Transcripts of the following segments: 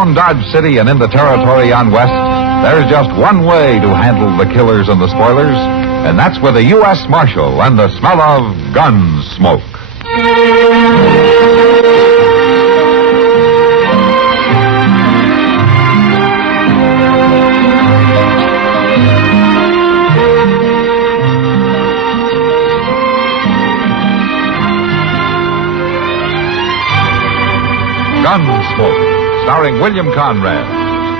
Around Dodge City and in the territory on West, there's just one way to handle the killers and the spoilers, and that's with a U.S. Marshal and the smell of Gunsmoke. Gunsmoke, starring William Conrad.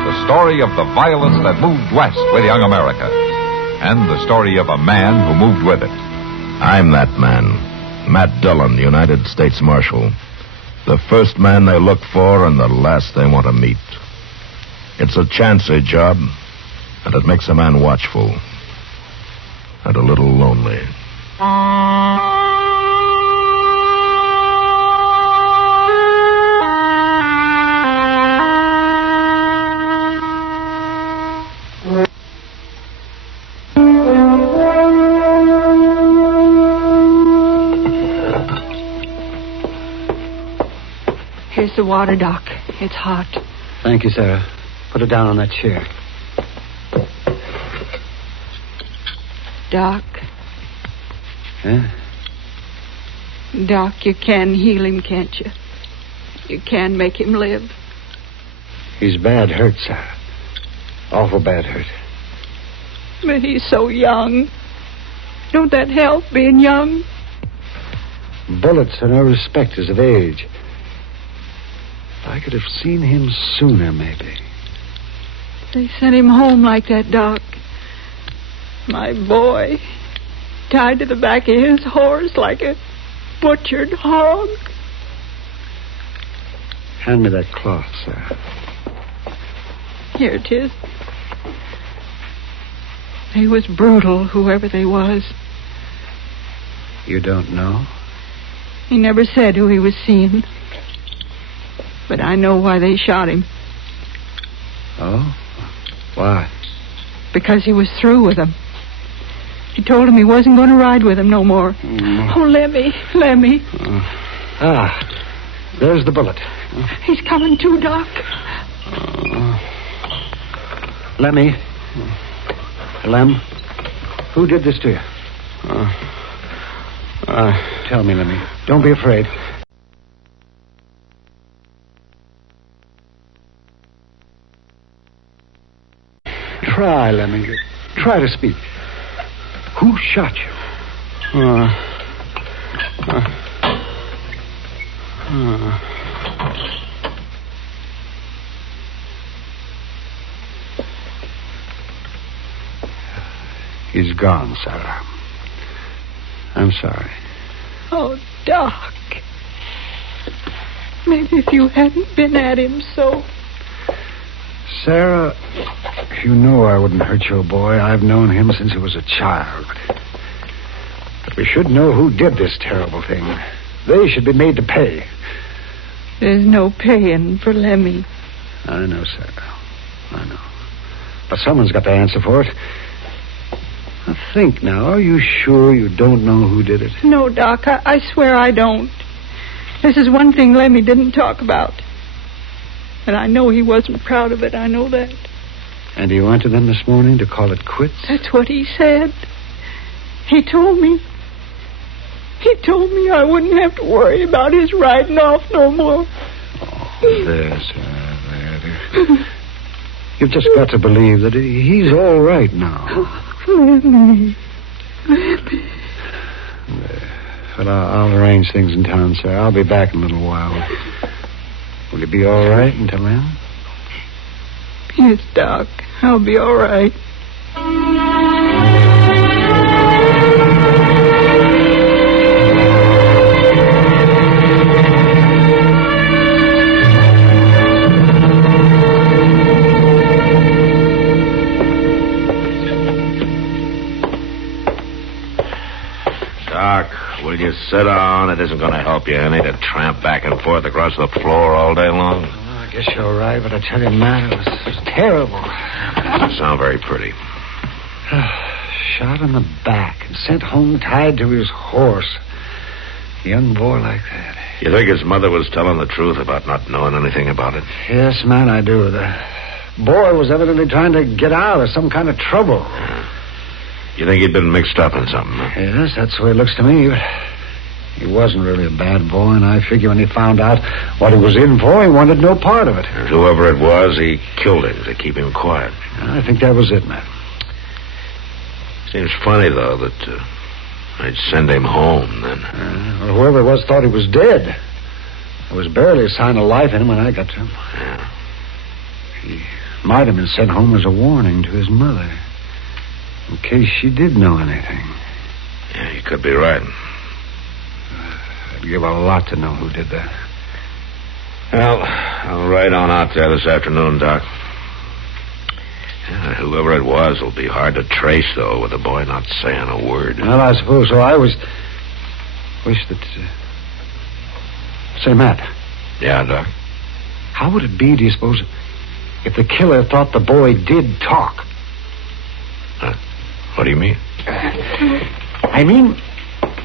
The story of the violence that moved west with young America. And the story of a man who moved with it. I'm that man. Matt Dillon, United States Marshal. The first man they look for and the last they want to meet. It's a chancy job, and it makes a man watchful. And a little lonely. Here's the water, Doc. It's hot. Thank you, Sarah. Put it down on that chair. Doc. Huh? Doc, you can heal him, can't you? You can make him live. He's bad hurt, Sarah. Awful bad hurt. But he's so young. Don't that help, being young? Bullets are no respecters of age. If I could have seen him sooner, maybe. They sent him home like that, Doc. My boy. Tied to the back of his horse like a butchered hog. Hand me that cloth, Sarah. Here it is. They was brutal, whoever they was. You don't know? He never said who he was seeing. But I know why they shot him. Oh? Why? Because he was through with them. He told him he wasn't going to ride with him no more. Oh, Lemmy. There's the bullet. He's coming too, Doc. Lemmy. Lem, who did this to you? Tell me, Lemmy. Don't be afraid. Try, Lemmy. Try to speak. Who shot you? He's gone, Sarah. I'm sorry. Oh, Doc. Maybe if you hadn't been at him so... Sarah, you know I wouldn't hurt your boy. I've known him since he was a child. But we should know who did this terrible thing. They should be made to pay. There's no paying for Lemmy. I know, Sarah. I know. But someone's got to answer for it. Now think now. Are you sure you don't know who did it? No, Doc. I swear I don't. This is one thing Lemmy didn't talk about. And I know he wasn't proud of it. I know that. And he went to them this morning to call it quits? That's what he said. He told me I wouldn't have to worry about his riding off no more. Oh, there, Sarah, there. You've just got to believe that he's all right now. Lemmy. Well, I'll arrange things in town, sir. I'll be back in a little while. Will you be all right until then? Yes, Doc. I'll be all right. Doc, will you sit down? It isn't going to help you any to tramp back and forth across the floor all day long. I guess you're right, but I tell you, Matt, it was terrible. Doesn't sound very pretty. Shot in the back and sent home tied to his horse. A young boy like that. You think his mother was telling the truth about not knowing anything about it? Yes, man, I do. The boy was evidently trying to get out of some kind of trouble. Yeah. You think he'd been mixed up in something? Huh? Yes, that's the way it looks to me. But he wasn't really a bad boy, and I figure when he found out what he was in for, he wanted no part of it. And whoever it was, he killed him to keep him quiet. I think that was it, man. Seems funny, though, that I'd send him home then. Well, whoever it was thought he was dead. There was barely a sign of life in him when I got to him. Yeah. He might have been sent home as a warning to his mother, in case she did know anything. Yeah, you could be right. I'd give a lot to know who did that. Well, I'll ride on out there this afternoon, Doc. Whoever it was will be hard to trace, though, with the boy not saying a word. Well, I suppose so. I wish that... Say, Matt. Yeah, Doc? How would it be, do you suppose, if the killer thought the boy did talk? What do you mean? I mean,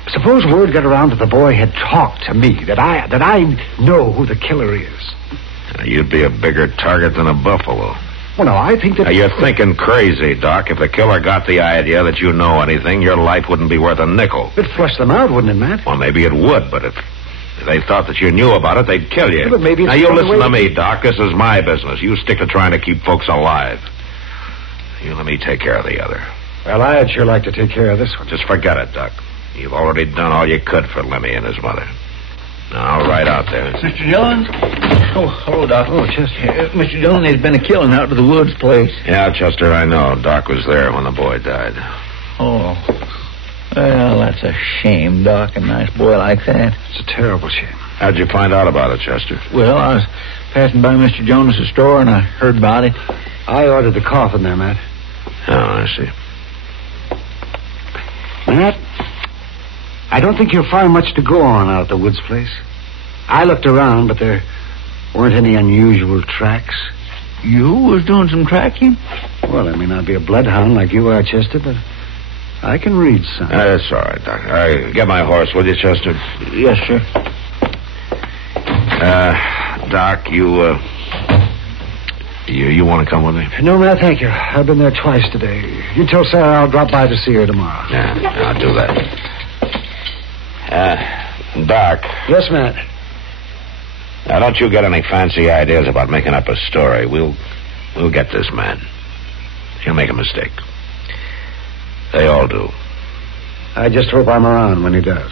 suppose word got around that the boy had talked to me, that I know who the killer is. You'd be a bigger target than a buffalo. Well, no, I think that... Now, you're thinking crazy, Doc. If the killer got the idea that you know anything, your life wouldn't be worth a nickel. It'd flush them out, wouldn't it, Matt? Well, maybe it would, but if they thought that you knew about it, they'd kill you. Yeah, but maybe it's now, you the listen to way... me, Doc. This is my business. You stick to trying to keep folks alive. You let me take care of the other. Well, I'd sure like to take care of this one. Just forget it, Doc. You've already done all you could for Lemmy and his mother. Now, I'll ride out there. Mr. Dillon? Oh, hello, Doc. Oh, Chester. Mr. Dillon, there's been a killing out to the woods place. Yeah, Chester, I know. Doc was there when the boy died. Oh. Well, that's a shame, Doc. A nice boy like that. It's a terrible shame. How'd you find out about it, Chester? Well, I was passing by Mr. Jonas's store, and I heard about it. I ordered the coffin there, Matt. Oh, I see. Matt, I don't think you'll find much to go on out at the woods place. I looked around, but there weren't any unusual tracks. You was doing some tracking? Well, I may not be a bloodhound like you are, Chester, but I can read some. That's all right, Doc. Get my horse, will you, Chester? Yes, sir. Doc, you want to come with me? No, Matt, thank you. I've been there twice today. You tell Sarah I'll drop by to see her tomorrow. Yeah, I'll do that. Doc. Yes, Matt. Now, don't you get any fancy ideas about making up a story. We'll get this man. He'll make a mistake. They all do. I just hope I'm around when he does.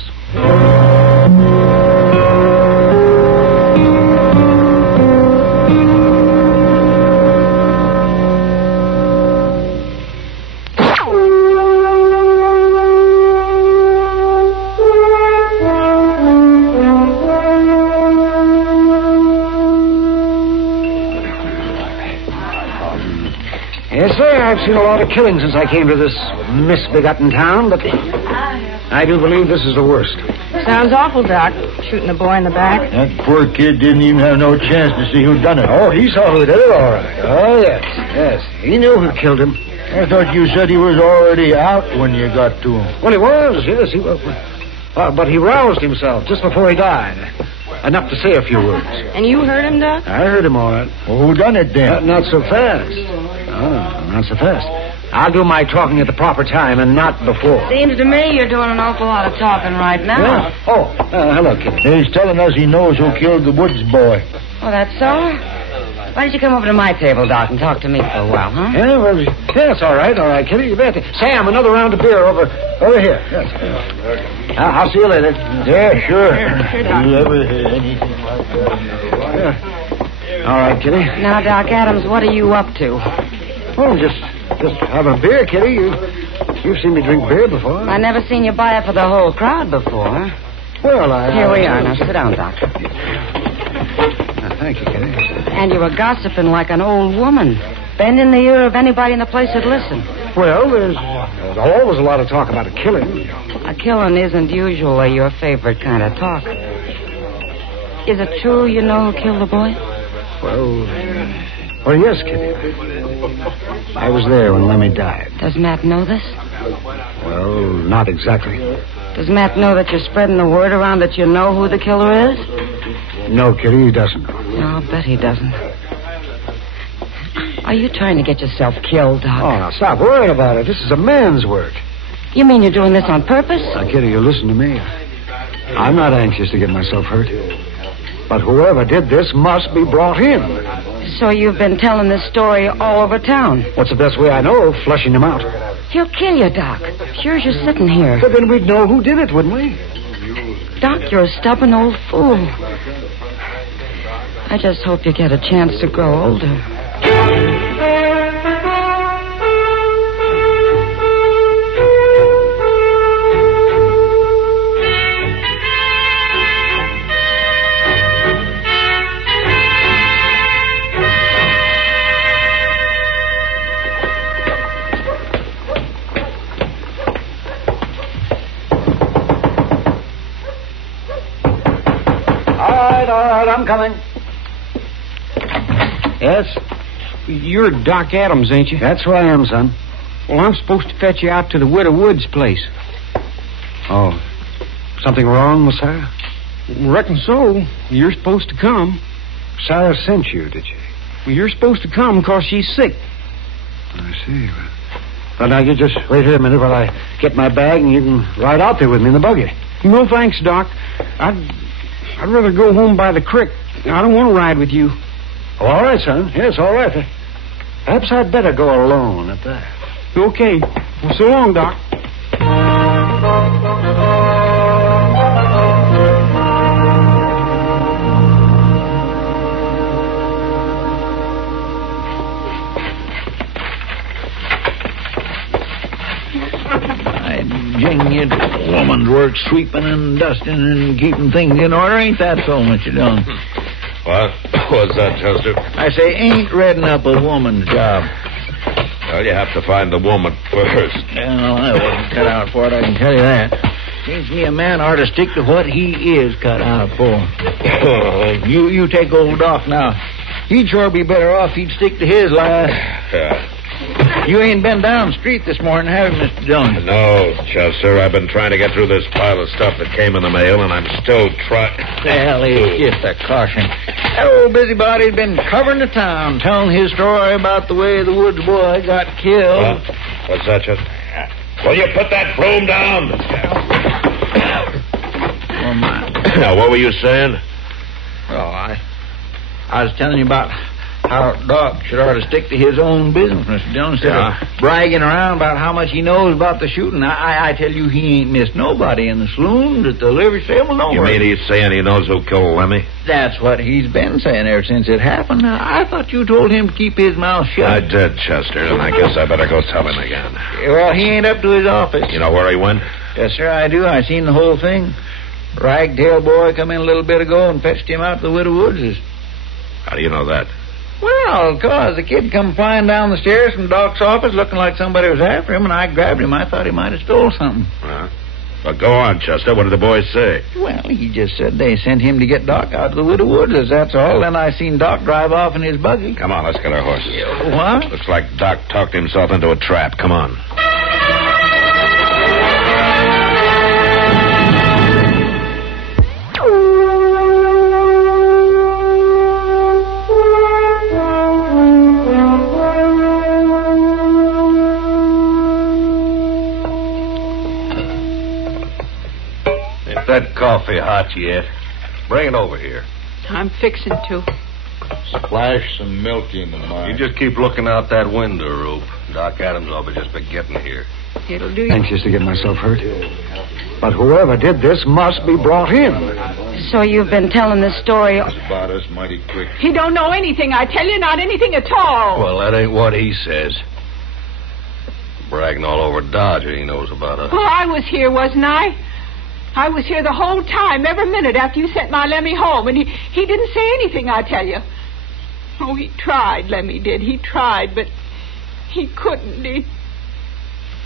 Yes, sir, I've seen a lot of killings since I came to this misbegotten town, but I do believe this is the worst. Sounds awful, Doc. Shooting a boy in the back. That poor kid didn't even have no chance to see who done it. Oh, he saw who did it, all right. Oh, yes. He knew who killed him. I thought you said he was already out when you got to him. Well, he was, yes, he was. But he roused himself just before he died. Enough to say a few words. And you heard him, Doc? I heard him all right. Well, who done it then? Not so fast. Oh, not so fast. I'll do my talking at the proper time and not before. Seems to me you're doing an awful lot of talking right now. Yeah. Oh, hello, Kitty. He's telling us he knows who killed the woods boy. Oh, that's so? Why don't you come over to my table, Doc, and talk to me for a while, huh? Yeah, well, yes, all right, Kitty. You bet. Sam, another round of beer over here. Yes. I'll see you later. Yeah, sure. Sure, Doc. You ever heard anything like that? Yeah. All right, Kitty. Now, Doc Adams, what are you up to? Oh, just have a beer, Kitty. You've seen me drink beer before. I never seen you buy it for the whole crowd before. Well, Here we are. Now, sit down, Doc. Thank you, Kitty. And you were gossiping like an old woman, bending the ear of anybody in the place that listened. Well, there's always a lot of talk about a killing. A killing isn't usually your favorite kind of talk. Is it true you know who killed the boy? Well, yes, Kitty. I was there when Lemmy died. Does Matt know this? Well, not exactly. Does Matt know that you're spreading the word around that you know who the killer is? No, Kitty, he doesn't. No, I'll bet he doesn't. Are you trying to get yourself killed, Doc? Oh, now stop worrying about it. This is a man's work. You mean you're doing this on purpose? Now, Kitty, you listen to me. I'm not anxious to get myself hurt. But whoever did this must be brought in. So you've been telling this story all over town? What's the best way I know of flushing him out? He'll kill you, Doc. Sure as you're sitting here. But then we'd know who did it, wouldn't we? Doc, you're a stubborn old fool. I just hope you get a chance to grow older. All right, I'm coming. Yes? You're Doc Adams, ain't you? That's who I am, son. Well, I'm supposed to fetch you out to the Widow Woods place. Oh, something wrong, Messiah? Reckon so. You're supposed to come. Sarah sent you, did she? Well, you're supposed to come because she's sick. I see. Well, now, you just wait here a minute while I get my bag and you can ride out there with me in the buggy. No thanks, Doc. I'd rather go home by the creek. I don't want to ride with you. Oh, all right, son. Yes, all right. Perhaps I'd better go alone at that. Okay. Well, so long, Doc. Jing, it's woman's work, sweeping and dusting and keeping things in order. Ain't that so, Mr. Dillon? What? What's that, Chester? I say, ain't redding up a woman's job. Well, you have to find the woman first. Well, I wasn't cut out for it, I can tell you that. Seems to me a man ought to stick to what he is cut out for. You take old Doc now. He'd sure be better off he'd stick to his line. Yeah. You ain't been down the street this morning, have you, Mr. Dillon? No, Chester. I've been trying to get through this pile of stuff that came in the mail, and I'm still trying. Well, it's just a caution. That old busybody's been covering the town, telling his story about the way the woods boy got killed. What's that, Chester? Will you put that broom down? Oh, my. Now, what were you saying? Well, I was telling you about how Doc should ought to stick to his own business, Mr. Dillon, instead of bragging around about how much he knows about the shooting. I tell you, he ain't missed nobody in the saloon, at the livery stable, nowhere. You mean he's saying he knows who killed Lemmy? That's what he's been saying ever since it happened. Now, I thought you told him to keep his mouth shut. I did, Chester, and I guess I better go tell him again. Well, he ain't up to his office. You know where he went? Yes, sir, I do. I seen the whole thing. Ragtail boy come in a little bit ago and fetched him out to the Widow Woods. How do you know that? Well, 'cause the kid come flying down the stairs from Doc's office looking like somebody was after him, and I grabbed him. I thought he might have stole something. Well, go on, Chester. What did the boys say? Well, he just said they sent him to get Doc out to the Widow Woods, that's all. Then I seen Doc drive off in his buggy. Come on, let's get our horses. What? Looks like Doc talked himself into a trap. Come on. That coffee hot yet? Bring it over here. I'm fixing to. Splash some milk into mine. You just keep looking out that window, Rope. Doc Adams will be just be getting here. It'll do you. Anxious to get myself hurt. But whoever did this must be brought in. So you've been telling this story... That's about us mighty quick. He don't know anything, I tell you, not anything at all. Well, that ain't what he says. Bragging all over Dodge, he knows about us. Well, I was here, wasn't I? I was here the whole time, every minute after you sent my Lemmy home, and he didn't say anything, I tell you. Oh, he tried, Lemmy did. He tried, but he couldn't.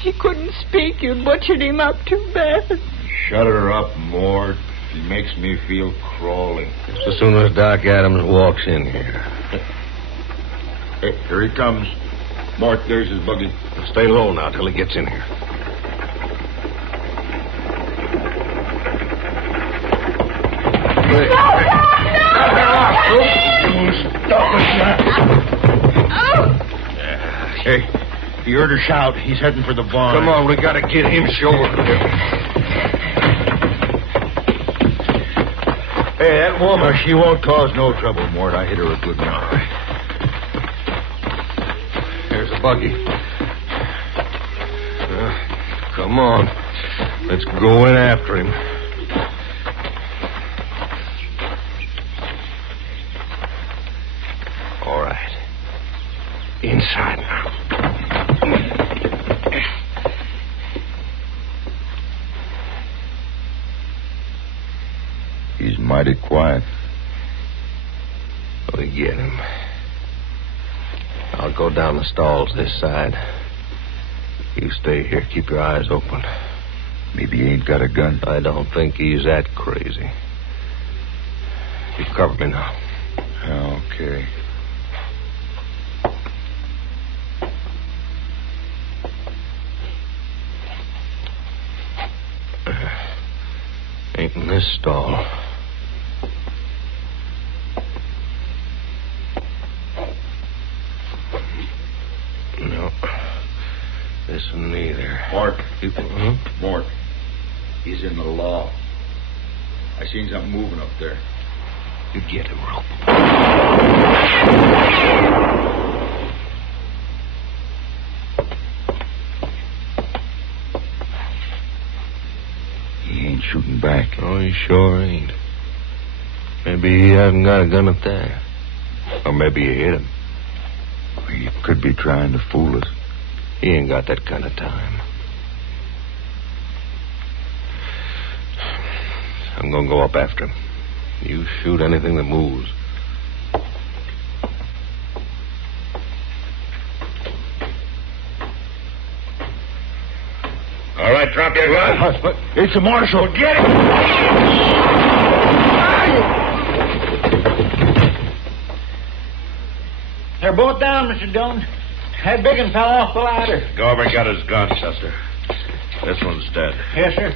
He couldn't speak. You butchered him up too bad. Shut her up, Mort. She makes me feel crawling. Just as soon as Doc Adams walks in here. Hey, here he comes. Mort, there's his buggy. Stay low now till he gets in here. No! Hey, you heard her shout. He's heading for the barn. Come on, we gotta get him short. Hey, that woman, she won't cause no trouble, Mort. I hit her a good one. There's a buggy. Come on. Let's go in after him. All right. Inside now. He's mighty quiet. We get him. I'll go down the stalls this side. You stay here. Keep your eyes open. Maybe he ain't got a gun. I don't think he's that crazy. You cover me now. Okay. Ain't in this stall. No. This one neither. Mort. Mort. He's in the law. I seen something moving up there. You get him, Rope. He ain't shooting back. Oh, he sure ain't. Maybe he hasn't got a gun up there. Or maybe you hit him. He could be trying to fool us. He ain't got that kind of time. I'm gonna go up after him. You shoot anything that moves. All right, drop your gun. It's a marshal. Get him! They're both down, Mr. Dillon. That big one fell off the ladder. Go over and get his gun, Chester. This one's dead. Yes, sir.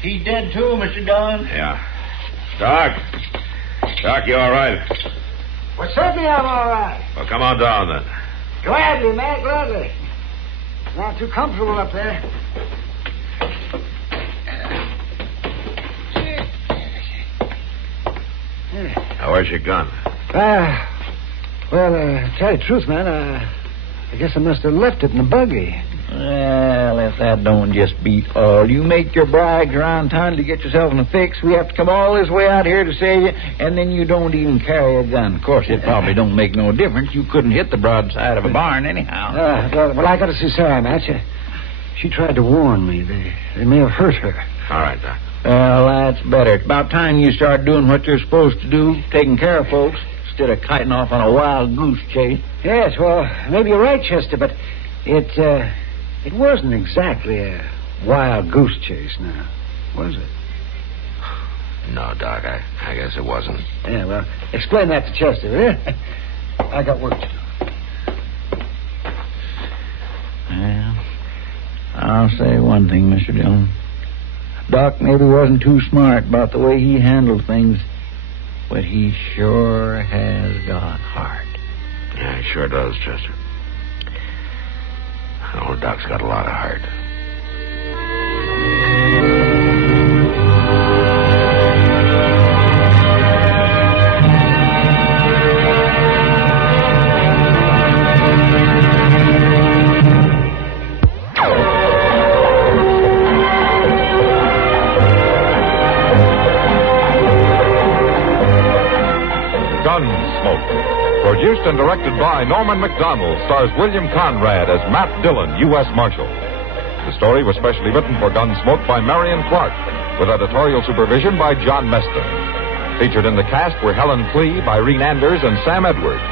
He's dead, too, Mr. Dillon. Yeah. Doc. Doc, you all right? Well, certainly I'm all right. Well, come on down, then. Gladly, Mac, gladly. Not too comfortable up there. Now, where's your gun? Well, tell you the truth, man, I guess I must have left it in the buggy. Well, if that don't just beat all. You make your brags around town to get yourself in a fix. We have to come all this way out here to save you, and then you don't even carry a gun. Of course, it probably don't make no difference. You couldn't hit the broadside of a barn anyhow. Well, I got to see Sarah, Matt. She tried to warn me. They may have hurt her. All right, Doc. Well, that's better. It's about time you start doing what you're supposed to do, taking care of folks, instead of kiting off on a wild goose chase. Yes, well, maybe you're right, Chester, but it wasn't exactly a wild goose chase now, was it? No, Doc, I guess it wasn't. Yeah, well, explain that to Chester, will you? I got work to do. Well, I'll say one thing, Mr. Dillon. Doc maybe wasn't too smart about the way he handled things, but he sure has got heart. Yeah, he sure does, Chester. Old Doc's got a lot of heart. Gunsmoke. Produced and directed by Norman MacDonnell, stars William Conrad as Matt Dillon, U.S. Marshal. The story was specially written for Gunsmoke by Marion Clark, with editorial supervision by John Meston. Featured in the cast were Helen Klee, Irene Anders, and Sam Edwards.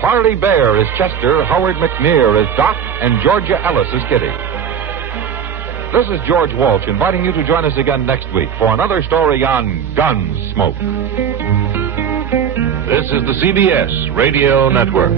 Parley Baer is Chester, Howard McNear is Doc, and Georgia Ellis is Kitty. This is George Walsh inviting you to join us again next week for another story on Gunsmoke. This is the CBS Radio Network.